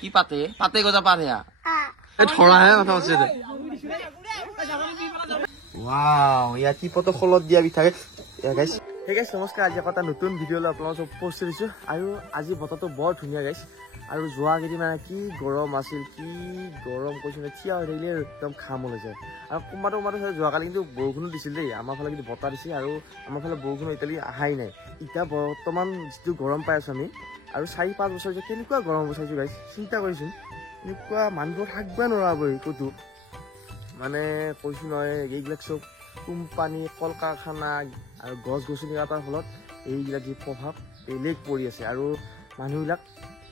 কি পাতে পাতে গজা পাত হেয়া এ ধৰাহে কথা আছে দে ওয়াও ইয়া কি পত খলত দিয়া বিথাকে গাইস হে গাইস নমস্কাৰ আজি এটা নতুন ভিডিও লৈ আপোনালোকক সব পোষ্ট কৰিছো আৰু আজি বতৰটো বৰ ধুনীয়া গাইস আৰু যোৱা কেইদিন মানে কি গৰম আছিল কি গৰম কৈছো থিয়া হৈ থাকিলে একদম খাম হৈ যায় আৰু কোমাটো যোৱা কালি কিন্তু বৰষুণ দিছিল দেই আমাৰ ফালে কিন্তু বতাহ দিছিল আৰু আমাৰ ফালে বৰষুণ এতিয়ালৈকে আহাই নাই এতিয়া বৰ্তমান যিটো গৰম পাই আছো আমি আৰু 4-5 বছৰ যে কেনেকুৱা গৰম বছাইছো গাইস চিন্তা কৰিছোন এনেকুৱা মানুহবোৰ থাকবা নোৱাৰাবই কতো মানে কৈছো নহয় এইবিলাক চব কোম্পানী কল কাৰখানা আৰু গছ গছনি কাটাৰ ফলত এইবিলাক যি প্ৰভাৱ বেলেগ পৰি আছে আৰু মানুহবিলাক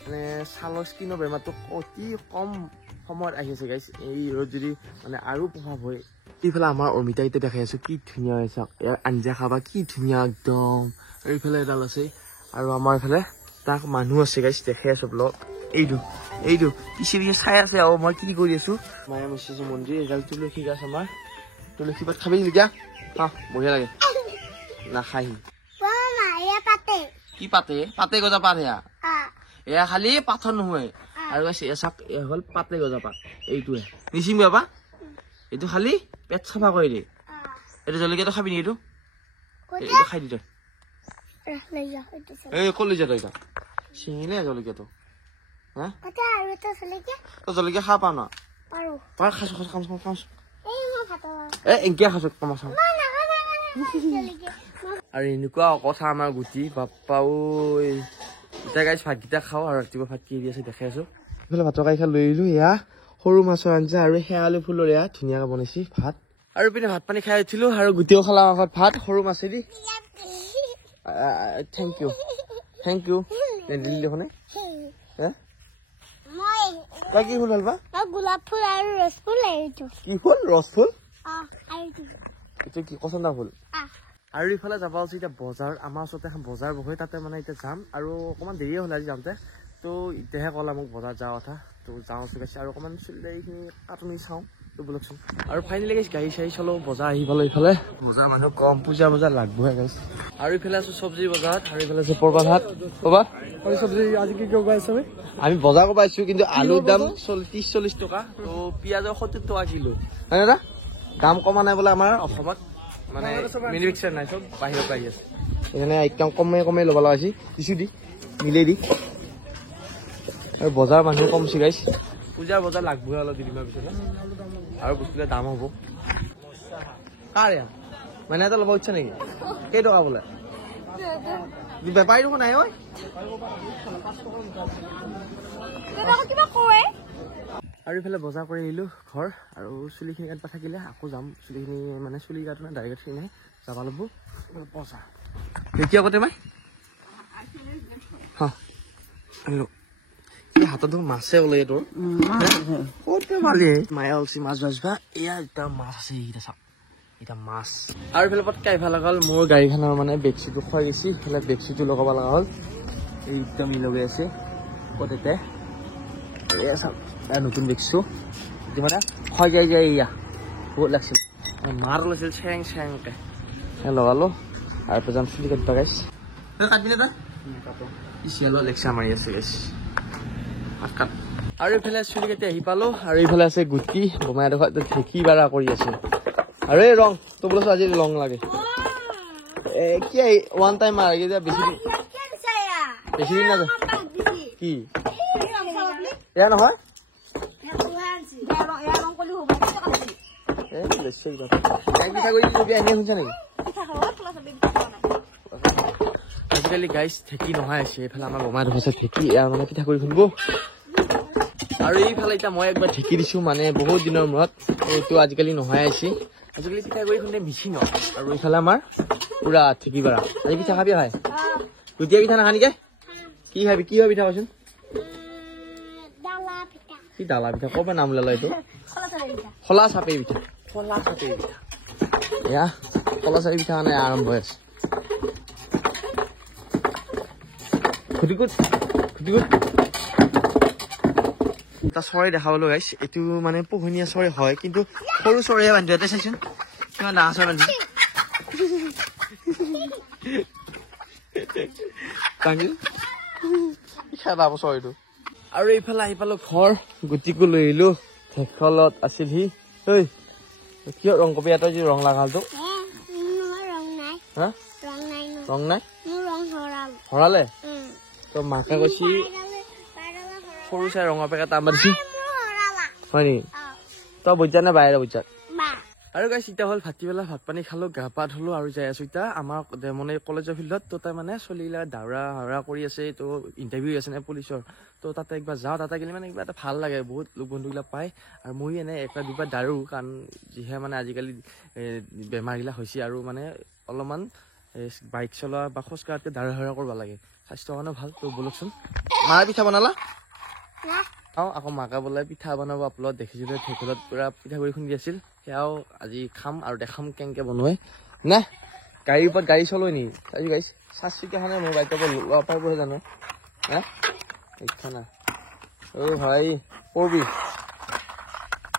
মানে ছালৰ স্কিনৰ বেমাৰটো অতি কম সময়ত আহি আছে গাইস এই ৰ'দ যদি মানে আৰু প্ৰভাৱ হয় এইফালে আমাৰ অমিতাইতে দেখাই আছো কি ধুনীয়া হৈছে ইয়াৰ আঞ্জা খাবা কি ধুনীয়া একদম আৰু এইফালে এডাল আছে আৰু আমাৰ এইফালে তাক মানুহ আছে গাইস দেখাই আছো ব্লগ এইটো পিছে চাই আছে আৰু মই কি কৰি আছো মায়া মসজিদ মন্দিৰ এডাল তুলসী গাছ আমাৰ তুলসী পাত খাবি এতিয়া বঢ়িয়া লাগে নাখাই কি পাতে পাতে গজা পাত হেয়া এয়া খালি পাথৰ নহয় আৰু চাক হল পাতে গজা পাত এইটোৱে নিচিম বাবা এইটো খালি পেট চাফা কৰি দিয়ে এইটো জলকীয়াটো খাবি নি এইটো খাই দি তই এই কলি যা তই চিঙিলে জলকীয়াটো জলকীয়া খাব পাও ন তই খাইছো এংকিয়া খাইছো আৰু এনেকুৱা কথা আমাৰ গুটি বাপ্পা ঐ এতিয়া গাইছ ভাতকেইটা খাওঁ আৰু ৰাতিপুৱা ভাত কি দি আছে দেখাই আছো এইফালে ভাতৰ কাইখা লৈ আহিলো এয়া সৰু মাছৰ আঞ্জা আৰু শেৱালি ফুলৰ এয়া ধুনীয়াকে বনাইছি ভাত আৰু পিনে ভাত পানী খাই উঠিলো আৰু গুটিও খালা আগত ভাত সৰু মাছেদি থেংক ইউ দিল্লী দেখোনে তই কি ফুল হালবা গোলাপ ফুল আৰু ৰস ফুল কি ফুল ৰস ফুল এইটো কি পচন্দা ফুল আৰু ইফালে যাব আছে এতিয়া বজাৰ আমাৰ ওচৰতে এখন বজাৰ বহে তাতে মানে এতিয়া যাম আৰু অকণমান দেৰিয়ে হ'ল আজি যাওঁতে তো এতিয়াহে ক'লা মোক বজাৰ যোৱা কথা তো যাওঁ গাইছে আৰু অকণমান এইখিনি কাটনি চাওঁ তো বোলকচোন আৰু ফাইনেলি গাইছে গাড়ী চাড়ী চলো বজাৰ আহি পালো ইফালে বজাৰ মানুহ কম পূজা বজাৰ লাগবহে গাইছে আৰু ইফালে আছো চব্জি বজাৰত আৰু ইফালে আছে পৰবাত হাট ক'বা চব্জি আজি কি আছে আমি বজাৰ কৰিব আহিছো কিন্তু আলুৰ দাম 30-40 টকা তো পিঁয়াজৰ 70 টকা কিলো হয় না দাম কমা নাই বোলে আমাৰ অসমত মানে মেনুফেকচাৰ নাই চব বাহিৰৰ পৰা আহি আছে সেইকাৰণে একদম কমে ল'ব লগা হৈছে কিছু দি মিলাই দি আৰু বজাৰ মানুহ কমছি গাইছ পূজাৰ বজাৰ লাগবই অলপ দুদিনৰ পিছত আৰু বস্তুবিলাক দাম হ'ব কাৰ এয়া মানে এটা ল'ব ইচ্ছা নেকি কেইটকা বোলে বেপাৰী দেখোন নাই ঐ আৰু ইফালে বজাৰ কৰি আহিলো ঘৰ আৰু চুলিখিনি কাটবা থাকিলে আকৌ যাম চুলিখিনি মানে চুলি কাটো না ডাইৰেক্ট খিনি যাবা ল'ব বজাৰ দেখি আগতে মাই হাতত মাছে ওলাই তোৰ ক'ত মালি মায়ে অলছি মাছ ভাজবা এয়া এটা মাছ আছে এইকেইটা চাওক এটা মাছ আৰু ইফালে পটকা ইফালে লগাল মোৰ গাড়ীখনৰ মানে বেগচিটো খুৱাই গৈছি ইফালে বেগচিটো লগাব লগা হ'ল একদম ই লগাই আছে ক'ত এতে এয়া চাওক নতুন বেগছো এইটো মানে খুৱাই যায় এয়া বহুত লাগছিল মাৰ লৈছিল চেংকে লগালো আৰু যাম চুলি কাটবা গাইছ কাটবি নে তই চিয়ালৰ লেকচাৰ মাৰি আছে গাইছ আৰু এইফালে চুলি কাটি আহি পালো আৰু এইফালে আছে গুটি বোমাই ডোখৰ ঢেঁকী বাৰা কৰি আছে আৰু এই ৰং তো বোলো আজি ৰং লাগে কি ওৱান টাইম মাৰ বেছি দিন নাযায় কি এয়া নহয় আজিকালি গাইছ ঢেঁকী নহয় আছে এইফালে আমাৰ বোমাই ধৰিছে ঢেঁকী এয়া মানে পিঠাগুৰি খুন্দিব আৰু এইফালে এতিয়া মই একবাৰ ঢেঁকী দিছো মানে বহুত দিনৰ মূৰত এইটো আজিকালি নহয় আছে আজিকালি পিঠাগুৰি খুন্দে মেচিনত আৰু এইফালে আমাৰ পুৰা ঢেঁকী বাৰা আজি পিঠা খাবি হয় গুটিয়া পিঠা নাখা নেকি কি খাবি কি হয় পিঠা কচোন কি ডালা পিঠা ক'ৰ পৰা নাম ওলালা এইটো খোলা চাপেই পিঠা এয়া খোলা চাপেই পিঠা মানে আৰম্ভ হৈ আছে খুটিকুট এটা চৰাই দেখাবলৈ গাইছ এইটো মানে পোহনীয়া চৰাই হয় কিন্তু সৰু চৰাইহে বান্ধি ইয়াতে চাইছোন কিমান ডাঙৰ চৰাই বান্ধি খাই পাব চৰাইটো আৰু এইফালে আহি পালো ঘৰ গুটিকো লৈ আহিলো ঢেকলত আছিল সি ঐ কিয় ৰং কবি এটা যি ৰং লাগা তো ৰং নাই হৰালে তো মাকে কৈছি সৰু চাই ৰঙৰ পেকেট আমাৰ দিছি হয় নেকি তই বুজা নে বাহিৰে বুজা আৰু গাইছ ইটা হ'ল ভাতিবেলা ভাত পানী খালো গা পা ধুলো আৰু যাই আছো ইটা আমাৰ মানে কলেজৰ ফিল্ডত তো তাই মানে চলিলা দাউৰা হাউৰা কৰি আছে তো ইণ্টাৰভিউ আছে নে পুলিচৰ তো তাতে একবাৰ যাওঁ তাতে গেলে মানে কিবা এটা ভাল লাগে বহুত লোক বন্ধুবিলাক পায় আৰু মই এনে একবাৰ দুবাৰ দাৰো কাৰণ যিহে মানে আজিকালি বেমাৰগিলা হৈছে আৰু মানে অলপমান বাইক চলোৱা বা খোজ কঢ়াতকৈ দাউৰা হাউৰা কৰিব লাগে স্বাস্থ্যৰ কাৰণে ভাল তো বলকচোন মাৰ পিঠা বনালা আকৌ মাকে বোলে পিঠা বনাব আপলোড দেখিছিলো ঢেকলত পুৰা পিঠাগুড়ি খুন্দি আছিল সেয়াও আজি খাম আৰু দেখাম কেনেকে বনোৱাই নে গাড়ীৰ ওপৰত গাড়ী চলোই নি আজি গাড়ী চাৰিচকীয়াখনে মোৰ বাইকৰ পৰা লোৱা পাৰিবহে জানো হা ইচ্ছা না অ ভাই পৰবি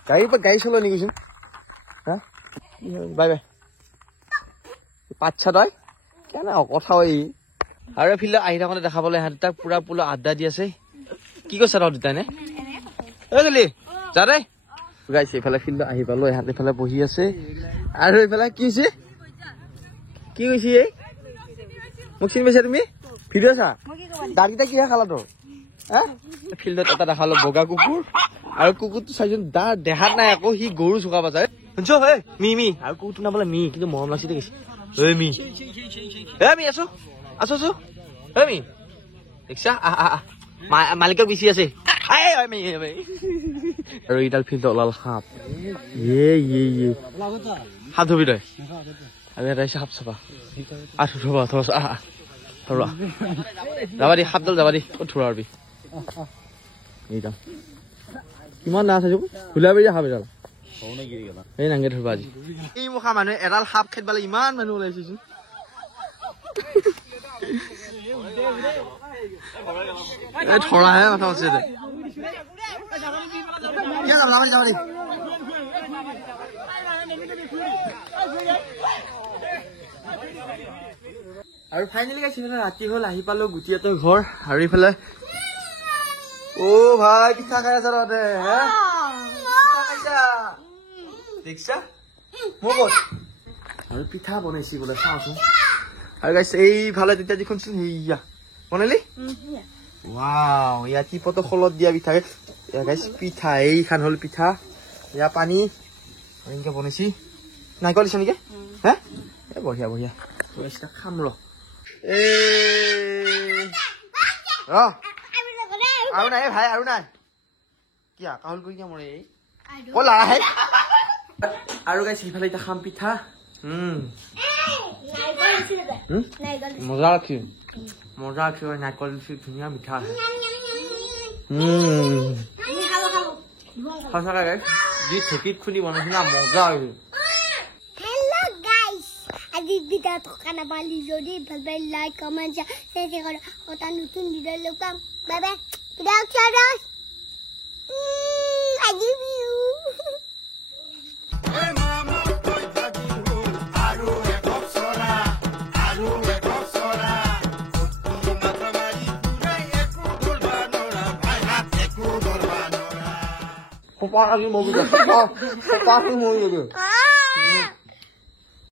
গাড়ীৰ ওপৰত গাড়ী চলোই নেকিচোন হা বাই বাই পাচ্ছা তই কেনে কথা হয় আৰু ফিল্ডত আহি থাকোঁতে দেখা পালে ইহঁত দুটাক পুৰা পুলা আড্ডা দি আছে কি কৈছে তই দুটাই নে গলি যা দে গাইছে এইফালে ফিল্ডত আহি পালো ইহঁত এইফালে বহি আছে আৰু এইফালে কি হৈছে কি কৈছে মোক চিনি পাইছা তুমি ভিডিঅ' চা দাঁতকেইটা কিহে খালা তোৰ হা ফিল্ডত এটা দেখালো বগা কুকুৰ আৰু কুকুৰটো চাইছোন দাঁত দেখাত নাই আকৌ সি গৰু চুকা পাচাই শুনছ হে মি আৰু কুকুৰটো নাপালে মি কিন্তু মৰম লাগি দেখিছে ঐ মি আছো আছো আছো ঐ মি দেখিছা মালিকৰ বিচি আছে আৰু এইডাল ফিল্ডত ওলাল সাপ সাপ ধবি তই আৰু এটা সাপ চাপা আঠ থবা থবা যাবা দি সাপডাল যাবা দি ক'ত থোৱা আৰবি এইডাল কিমান ডাঙৰ চাইছো খোলাবি সাপ এডাল এই নাংগে ধৰবা আজি এই মুখা মানুহে এডাল সাপ খেদবালে ইমান মানুহ ওলাইছে থৰাহে কথা আছে আৰু ফাইনেলি গাইছে ৰাতি হল আহি পালো গুটিহঁতৰ ঘৰ আৰু এইফালে অ ভাই পিঠা খাই আছা তহঁতে দেখিছা মোৰ ক'ত আৰু পিঠা বনাইছি বোলে চাওঁচোন আৰু গাইছে এইফালে তেতিয়া যিখন চোন সেয়া বনালি ৱাও ইয়াত টিপতো খোলত দিয়া পিঠা গাইছ পিঠা এইখান হ'ল পিঠা ইয়া পানী এনেকে বনাইছি নাৰিকল দিছ নেকি হে বঢ়িয়া বঢ়িয়া খাম ৰ আৰু নাই ভাই আৰু নাই কিয়া কাহুল কৰি কিয় মৰে কলা আহে আৰু গাইছ সিফালে এতিয়া খাম পিঠা মজা ৰাখি নাৰিকল দিছি ধুনীয়া মিঠা আছে সঁচাকৈ গাইছ যি ঢেঁকীত খুন্দি বনাইছে না মজা হৈছে আজি ভিডিঅ থকা নাপালি যদি ভাল পাই লাইক কমেন্ট শ্বেয়াৰ কৰক এটা নতুন ভিডিঅ লৈ পাম bye bye I love you. Papa lagi mau video. Papa lagi mau video.